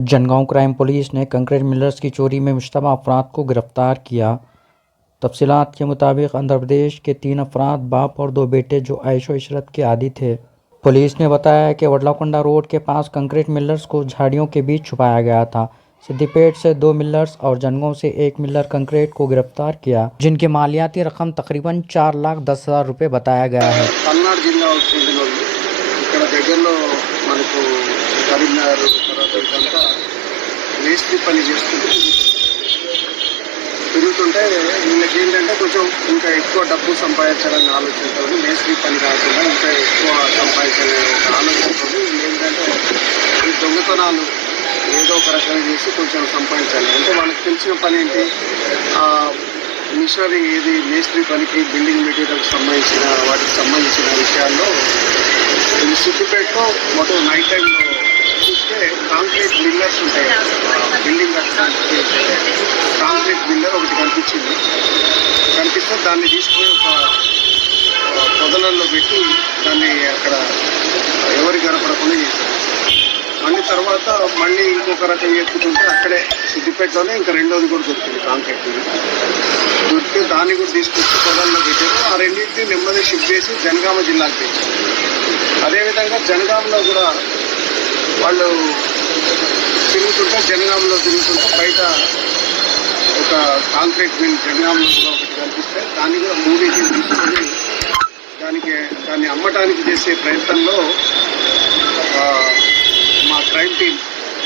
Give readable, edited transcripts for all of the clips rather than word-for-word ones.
Jangaon crime police ने concrete millers की चोरी में मुश्तबा अफराद को गिरफ्तार किया। तफसीलात के मुताबिक आंध्र प्रदेश के 3 अफराद बाप और 2 बेटे जो ऐशो इशरत के आदी थे। पुलिस ने बताया कि वडलाकोंडा रोड के पास कंक्रीट मिलर्स को झाड़ियों के बीच छुपाया गया था। सिद्दीपेट से 2 मिलर्स और जनगांव से 1 मिलर कंक्रीट को गिरफ्तार किया, जिनकी मालियाती रकम तकरीबन 4,10,000 रुपये बताया गया है। మేస్త్రి పని తిరుగుతుంటే వీళ్ళకి ఏంటంటే కొంచెం ఇంకా ఎక్కువ డబ్బు సంపాదించాలనే ఆలోచనతో మేస్త్రి పని కాకుండా ఇంకా ఎక్కువ సంపాదించాలనే ఒక ఆలోచనతో వీళ్ళు ఏంటంటే ఈ దొంగతనాలు ఏదో ఒక రకంగా చేసి కొంచెం సంపాదించాలి. అంటే వాళ్ళకి తెలిసిన పని ఏంటి, మిషనరీ ఏది మేస్త్రి పనికి బిల్డింగ్ మెటీరియల్కి సంబంధించిన వాటికి సంబంధించిన విషయాల్లో సిద్దిపేటలో మొత్తం నైట్ టైంలో చూస్తే కాంక్రీట్ బిల్లర్స్ ఉంటాయి. బిల్డింగ్ కట్టడానికి కాంక్రీట్ బిల్లర్ ఒకటి కనిపిస్తే దాన్ని తీసుకొని ఒక పొదలలో పెట్టి దాన్ని అక్కడ ఎవరికి కనపడకుండా చేశారు. మళ్ళీ ఇంకొక రకం ఎక్కుతుంటే అక్కడే సిద్దిపేటలోనే ఇంకా రెండోది కూడా దొరికింది కాంక్రీట్ దొరికితే దాన్ని కూడా తీసుకొచ్చి పొదల్లో పెట్టారు. ఆ రెండింటిని నెమ్మది షిఫ్ట్ చేసి జనగామ జిల్లాకి పెట్టారు. అదేవిధంగా జనగాంలో కూడా వాళ్ళు జనగాంలో తిరుగుతుంటే బయట ఒక కాంక్రీట్ మిల్ జనగాంలో కూడా ఒకటి కనిపిస్తే దాన్ని కూడా మూవీకి తీసుకొని దాన్ని అమ్మటానికి చేసే ప్రయత్నంలో మా క్రైమ్ టీం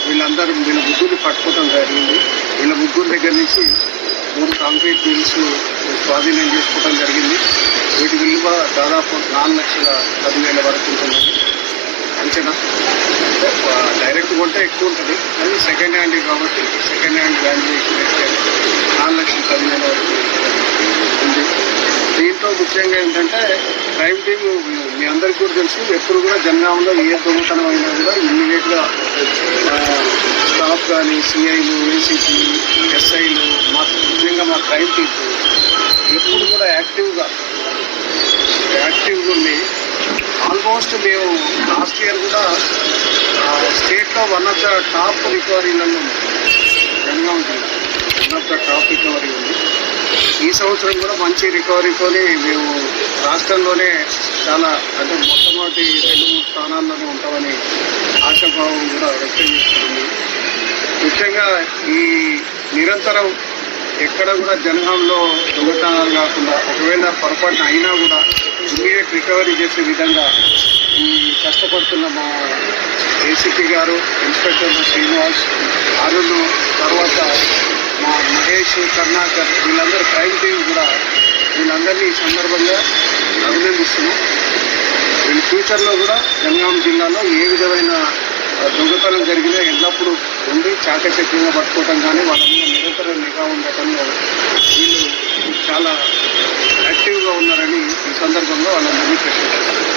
వీళ్ళ ముగ్గురిని పట్టుకోవడం జరిగింది. వీళ్ళ ముగ్గురు దగ్గర నుంచి 3 కాంక్రీట్ మిల్స్ స్వాధీనం చేసుకోవడం జరిగింది. వీటి విలువ దాదాపు 4,10,000 వరకు ఉంటుంది అంచనా. డైరెక్ట్ కొంటే ఎక్కువ ఉంటుంది, అది సెకండ్ హ్యాండ్ కాబట్టి సెకండ్ హ్యాండ్ వాల్యుయేషన్ అయితే 4,10,000 వరకు ఉంది. దీంట్లో ముఖ్యంగా ఏంటంటే క్రైమ్ టీమ్ మీ అందరికీ కూడా తెలుసు, ఎప్పుడు కూడా జనగాంలో ఏ దొంగతనం అయినా కూడా ఇమ్మీడియట్గా స్టాఫ్ కానీ సిఐలు, ఏసీపీ, ఎస్ఐలు, ముఖ్యంగా మా క్రైమ్ టీమ్ ఎప్పుడు కూడా యాక్టివ్గా ఉండి ఆల్మోస్ట్ మేము లాస్ట్ ఇయర్ కూడా స్టేట్లో 1 ఆఫ్ ద టాప్ రికవరీలలో జనగాం జిల్లా 1 ఆఫ్ ద టాప్ రికవరీ ఉంది. ఈ సంవత్సరం కూడా మంచి రికవరీతోనే మేము రాష్ట్రంలోనే చాలా అంటే మొట్టమొదటి 2-3 స్థానాల్లోనే ఉంటామని ఆశాభావం కూడా వ్యక్తం చేస్తుంది. ముఖ్యంగా ఈ నిరంతరం ఎక్కడ కూడా జనగాంలో దొంగతనాలు కాకుండా ఒకవేళ పొరపాటున అయినా కూడా ఇమ్మీడియట్ రికవరీ చేసే విధంగా ఈ కష్టపడుతున్న మా ఏసీపీ గారు, ఇన్స్పెక్టర్ శ్రీనివాస్, అరుణ్, తర్వాత మా మహేష్, కర్ణాకర్, వీళ్ళందరూ క్రైమ్ టీం కూడా వీళ్ళందరినీ ఈ సందర్భంగా అభినందిస్తున్నాం. వీళ్ళు ఫ్యూచర్లో కూడా జనగాం జిల్లాలో ఏ విధమైన దొంగతనం జరిగినా ఎల్లప్పుడూ ఉండి చాకచక్యంగా పట్టుకోవటం కానీ వాళ్ళ మీద నిరంతర నిఘా ఉండటంలో వీళ్ళు చాలా యాక్టివ్గా ఉన్నారని ఈ సందర్భంగా వాళ్ళందరినీ ప్రశ్నిస్తారు.